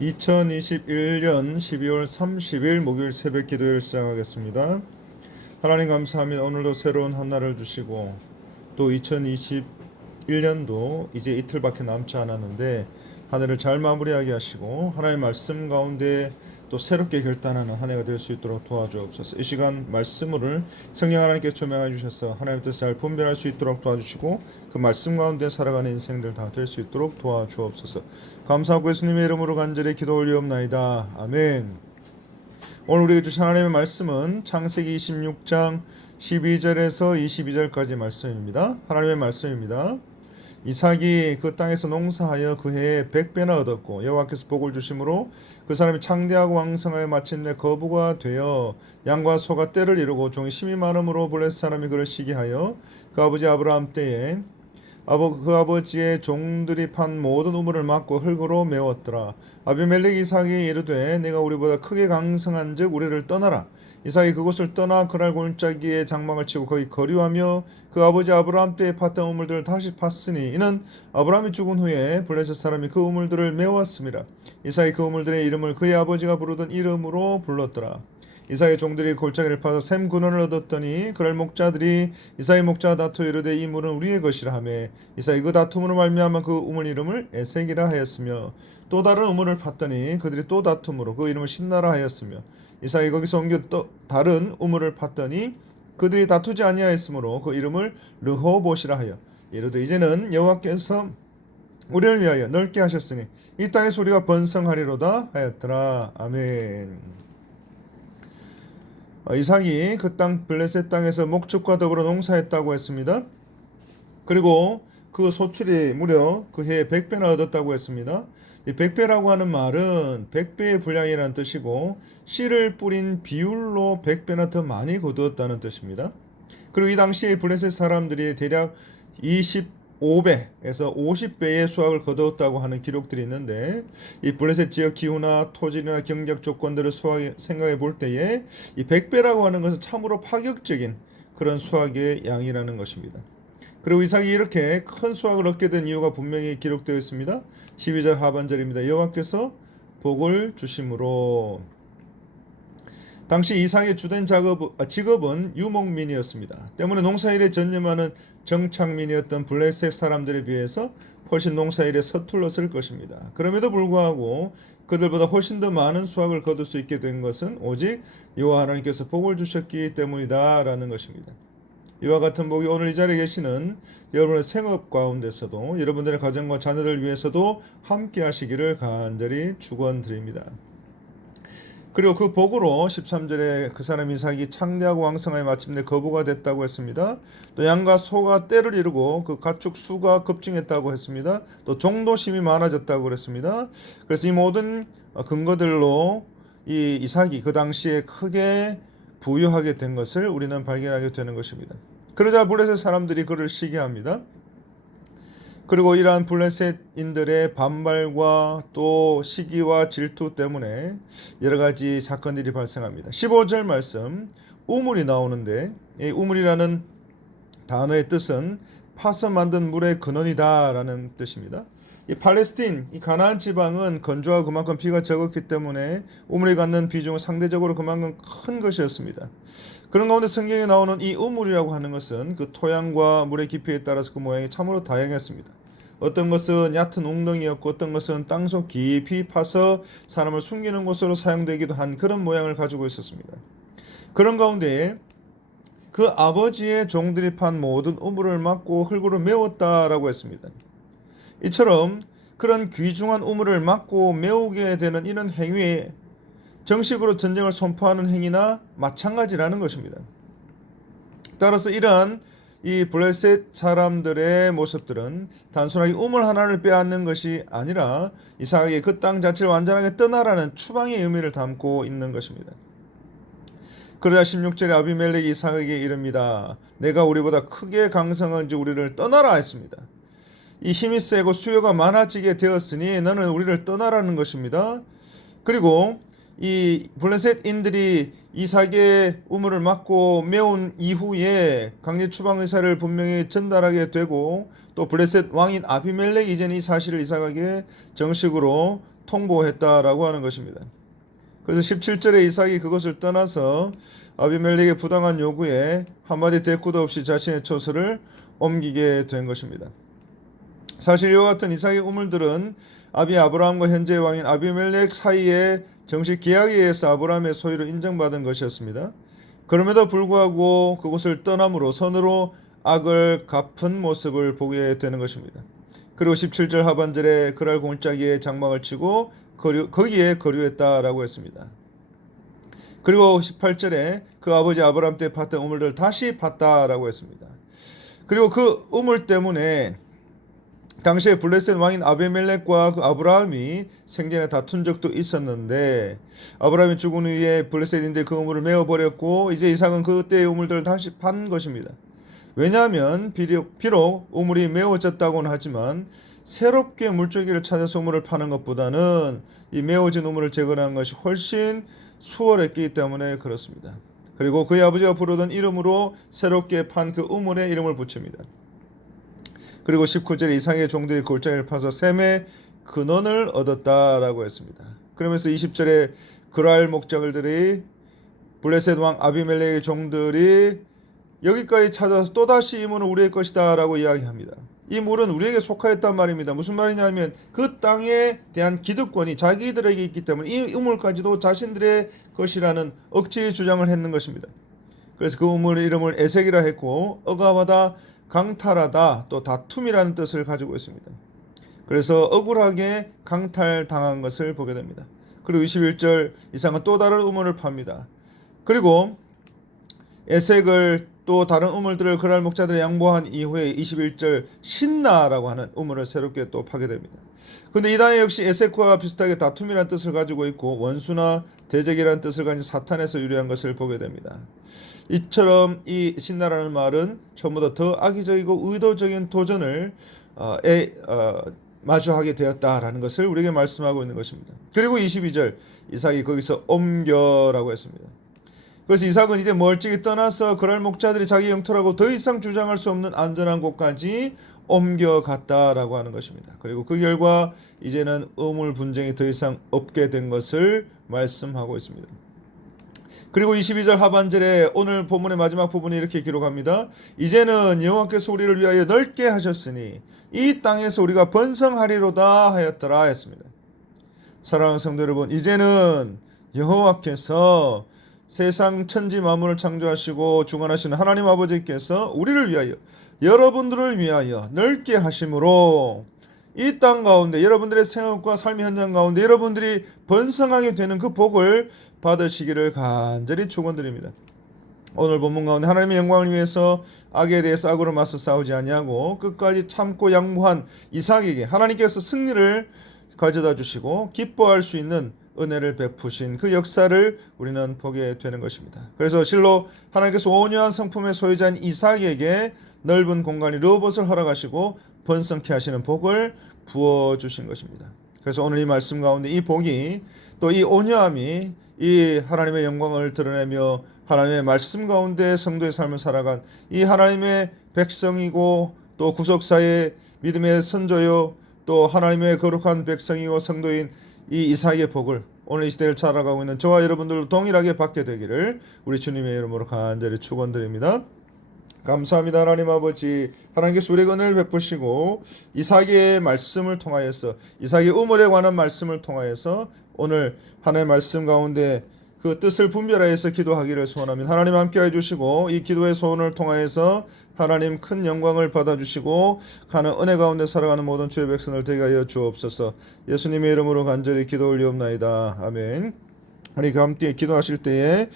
2021년 12월 30일 목요일 새벽 기도를 시작하겠습니다. 하나님 감사합니다. 오늘도 새로운 한 날을 주시고 또 2021년도 이제 이틀밖에 남지 않았는데 한 해를 잘 마무리하게 하시고 하나님의 말씀 가운데 또 새롭게 결단하는 한 해가 될 수 있도록 도와주옵소서. 이 시간 말씀을 성령 하나님께 조명해 주셔서 하나님의 뜻을 잘 분별할 수 있도록 도와주시고 그 말씀 가운데 살아가는 인생들 다 될 수 있도록 도와주옵소서. 감사하고 예수님의 이름으로 간절히 기도 올리옵나이다. 아멘. 오늘 우리에게 주신 하나님의 말씀은 창세기 26장 12절에서 22절까지 말씀입니다. 하나님의 말씀입니다. 이삭이 그 땅에서 농사하여 그 해에 100배나 얻었고 여호와께서 복을 주심으로 그 사람이 창대하고 왕성하여 마침내 거부가 되어 양과 소가 떼를 이루고 종이 심이 많음으로 블레셋 사람이 그를 시기하여 그 아버지 아브라함 때에 그 아버지의 종들이 판 모든 우물을 막고 흙으로 메웠더라. 아비멜렉 이삭이 이르되 내가 우리보다 크게 강성한즉 우리를 떠나라. 이삭이 그곳을 떠나 그날 골짜기에 장막을 치고 거기 거류하며 그 아버지 아브라함 때에 팠던 우물들을 다시 팠으니 이는 아브라함이 죽은 후에 블레셋 사람이 그 우물들을 메웠습니다. 이삭이 그 우물들의 이름을 그의 아버지가 부르던 이름으로 불렀더라. 이삭의 종들이 골짜기를 파서 샘 근원을 얻었더니 그날 목자들이 이삭의 목자와 다투어 이르되 이 물은 우리의 것이라 하매 이삭이 그 다툼으로 말미암아 그 우물 이름을 에색이라 하였으며 또 다른 우물을 팠더니 그들이 또 다툼으로 그 이름을 신나라 하였으며 이삭이 거기서 옮겨 또 다른 우물을 팠더니 그들이 다투지 아니하였으므로 그 이름을 르호봇이라 하여 이르되 이제는 여호와께서 우리를 위하여 넓게 하셨으니 이 땅에서 우리가 번성하리로다 하였더라. 아멘. 이삭이 그 땅 블레셋 땅에서 목축과 더불어 농사했다고 했습니다. 그리고 그 소출이 무려 그 해에 100배나 얻었다고 했습니다. 이 100배라고 하는 말은 100배의 분량이라는 뜻이고 씨를 뿌린 비율로 100배나 더 많이 거두었다는 뜻입니다. 그리고 이 당시에 블레셋 사람들이 대략 25배에서 50배의 수확을 거두었다고 하는 기록들이 있는데 이 블레셋 지역 기후나 토질이나 경제적 조건들을 생각해 볼 때에 이 100배라고 하는 것은 참으로 파격적인 그런 수확의 양이라는 것입니다. 그리고 이삭이 이렇게 큰 수확을 얻게 된 이유가 분명히 기록되어 있습니다. 12절 하반절입니다. 여호와께서 복을 주심으로. 당시 이삭의 주된 직업은 유목민이었습니다. 때문에 농사일에 전념하는 정착민이었던 블레셋 사람들에 비해서 훨씬 농사일에 서툴렀을 것입니다. 그럼에도 불구하고 그들보다 훨씬 더 많은 수확을 거둘 수 있게 된 것은 오직 여호와 하나님께서 복을 주셨기 때문이다라는 것입니다. 이와 같은 복이 오늘 이 자리에 계시는 여러분의 생업 가운데서도 여러분들의 가정과 자녀들 위해서도 함께 하시기를 간절히 축원드립니다. 그리고 그 복으로 13절에 그 사람 이삭이 창대하고 왕성하여 마침내 거부가 됐다고 했습니다. 또 양과 소가 떼를 이루고 그 가축 수가 급증했다고 했습니다. 또 종도심이 많아졌다고 그랬습니다. 그래서 이 모든 근거들로 이 이삭이 그 당시에 크게 부유하게 된 것을 우리는 발견하게 되는 것입니다. 그러자 블레셋 사람들이 그를 시기합니다. 그리고 이러한 블레셋인들의 반발과 또 시기와 질투 때문에 여러 가지 사건들이 발생합니다. 15절 말씀 우물이 나오는데 이 우물이라는 단어의 뜻은 파서 만든 물의 근원이다라는 뜻입니다. 이 팔레스틴, 이 가나안 지방은 건조하고 그만큼 비가 적었기 때문에 우물이 갖는 비중은 상대적으로 그만큼 큰 것이었습니다. 그런 가운데 성경에 나오는 이 우물이라고 하는 것은 그 토양과 물의 깊이에 따라서 그 모양이 참으로 다양했습니다. 어떤 것은 얕은 웅덩이였고 어떤 것은 땅속 깊이 파서 사람을 숨기는 곳으로 사용되기도 한 그런 모양을 가지고 있었습니다. 그런 가운데 그 아버지의 종들이 판 모든 우물을 막고 흙으로 메웠다라고 했습니다. 이처럼 그런 귀중한 우물을 막고 메우게 되는 이런 행위에 정식으로 전쟁을 선포하는 행위나 마찬가지라는 것입니다. 따라서 이러한 이 블레셋 사람들의 모습들은 단순하게 우물 하나를 빼앗는 것이 아니라 이삭에게 그 땅 자체를 완전하게 떠나라는 추방의 의미를 담고 있는 것입니다. 그러자 16절에 아비멜렉이 이삭에게 이릅니다. 내가 우리보다 크게 강성한지 우리를 떠나라 했습니다. 이 힘이 세고 수요가 많아지게 되었으니 너는 우리를 떠나라는 것입니다. 그리고 이 블레셋인들이 이삭의 우물을 막고 메운 이후에 강제 추방 의사를 분명히 전달하게 되고 또 블레셋 왕인 아비멜렉이 이제는 이 사실을 이삭에게 정식으로 통보했다라고 하는 것입니다. 그래서 17절에 이삭이 그것을 떠나서 아비멜렉의 부당한 요구에 한마디 대꾸도 없이 자신의 처소를 옮기게 된 것입니다. 사실 이와 같은 이삭의 우물들은 아비 아브라함과 현재의 왕인 아비멜렉 사이에 정식 계약에 의해서 아브라함의 소유로 인정받은 것이었습니다. 그럼에도 불구하고 그곳을 떠남으로 선으로 악을 갚은 모습을 보게 되는 것입니다. 그리고 17절 하반절에 그랄 골짜기에 장막을 치고 거기에 거류했다라고 했습니다. 그리고 18절에 그 아버지 아브라함 때 팠던 우물들을 다시 팠다라고 했습니다. 그리고 그 우물 때문에 당시에 블레셋 왕인 아비멜렉과 그 아브라함이 생전에 다툰 적도 있었는데 아브라함이 죽은 후에 블레셋인데 그 우물을 메어버렸고 이제 이삭은 그때의 우물들을 다시 판 것입니다. 왜냐하면 비록 우물이 메워졌다고는 하지만 새롭게 물줄기를 찾아서 우물을 파는 것보다는 이 메워진 우물을 재건하는 것이 훨씬 수월했기 때문에 그렇습니다. 그리고 그의 아버지가 부르던 이름으로 새롭게 판 그 우물에 이름을 붙입니다. 그리고 19절에 이삭의 종들이 골짜기를 파서 셈의 근원을 얻었다라고 했습니다. 그러면서 20절에 그랄 목자들이 블레셋 왕 아비멜렉의 종들이 여기까지 찾아서 또다시 이 물은 우리의 것이다 라고 이야기합니다. 이 물은 우리에게 속하였단 말입니다. 무슨 말이냐면 그 땅에 대한 기득권이 자기들에게 있기 때문에 이 우물까지도 자신들의 것이라는 억지 주장을 했는 것입니다. 그래서 그 우물의 이름을 에색이라 했고 억압하다, 강탈하다, 또 다툼이라는 뜻을 가지고 있습니다. 그래서 억울하게 강탈당한 것을 보게 됩니다. 그리고 21절 이상은 또 다른 우물을 팝니다. 그리고 에색을 또 다른 우물들을 그랄 목자들이 양보한 이후에 21절 신나라고 하는 우물을 새롭게 또 파게 됩니다. 근데 이 단어 역시 에색과 비슷하게 다툼이라는 뜻을 가지고 있고 원수나 대적이라는 뜻을 가진 사탄에서 유래한 것을 보게 됩니다. 이처럼 이 신나라는 말은 처음보다 더 악의적이고 의도적인 도전을 마주하게 되었다라는 것을 우리에게 말씀하고 있는 것입니다. 그리고 22절 이삭이 거기서 옮겨라고 했습니다. 그래서 이삭은 이제 멀찍이 떠나서 그랄 목자들이 자기 영토라고 더 이상 주장할 수 없는 안전한 곳까지 옮겨갔다라고 하는 것입니다. 그리고 그 결과 이제는 우물 분쟁이 더 이상 없게 된 것을 말씀하고 있습니다. 그리고 22절 하반절에 오늘 본문의 마지막 부분이 이렇게 기록합니다. 이제는 여호와께서 우리를 위하여 넓게 하셨으니 이 땅에서 우리가 번성하리로다 하였더라 했습니다. 사랑하는 성도 여러분, 이제는 여호와께서 세상 천지 만물을 창조하시고 주관하시는 하나님 아버지께서 우리를 위하여 여러분들을 위하여 넓게 하심으로 이 땅 가운데 여러분들의 생업과 삶의 현장 가운데 여러분들이 번성하게 되는 그 복을 받으시기를 간절히 축원드립니다. 오늘 본문 가운데 하나님의 영광을 위해서 악에 대해서 악으로 맞서 싸우지 아니하고 끝까지 참고 양보한 이삭에게 하나님께서 승리를 가져다 주시고 기뻐할 수 있는 은혜를 베푸신 그 역사를 우리는 보게 되는 것입니다. 그래서 실로 하나님께서 온유한 성품의 소유자인 이삭에게 넓은 공간이 르봇을 허락하시고 번성케 하시는 복을 부어주신 것입니다. 그래서 오늘 이 말씀 가운데 이 복이 또 이 온유함이 이 하나님의 영광을 드러내며 하나님의 말씀 가운데 성도의 삶을 살아간 이 하나님의 백성이고 또 구속사의 믿음의 선조요 또 하나님의 거룩한 백성이고 성도인 이 이삭의 복을 오늘 이 시대를 살아가고 있는 저와 여러분들도 동일하게 받게 되기를 우리 주님의 이름으로 간절히 축원드립니다. 감사합니다. 하나님 아버지, 하나님께서 우리에게 은혜를 베푸시고 이삭의 말씀을 통하여서 이삭의 우물에 관한 말씀을 통하여서 오늘 하나님의 말씀 가운데 그 뜻을 분별하여서 기도하기를 소원합니다. 하나님 함께해 주시고 이 기도의 소원을 통하여서 하나님 큰 영광을 받아주시고 가는 은혜 가운데 살아가는 모든 주의 백성을 되게 하여 주옵소서. 예수님의 이름으로 간절히 기도 올리옵나이다. 아멘. 우리 함께 기도하실 때에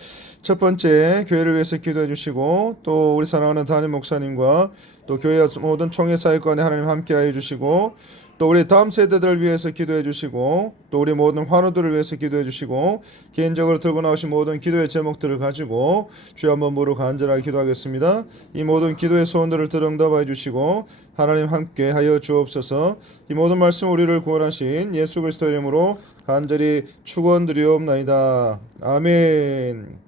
첫 번째 교회를 위해서 기도해 주시고 또 우리 사랑하는 담임 목사님과 또 교회 모든 총회 사역관에 하나님 함께하여 주시고 또 우리 다음 세대들을 위해서 기도해 주시고 또 우리 모든 환우들을 위해서 기도해 주시고 개인적으로 들고 나오신 모든 기도의 제목들을 가지고 주여 한번 모로 간절하게 기도하겠습니다. 이 모든 기도의 소원들을 들응답하여 주시고 하나님 함께 하여 주옵소서. 이 모든 말씀 우리를 구원하신 예수 그리스도 이름으로 간절히 축원드리옵나이다. 아멘.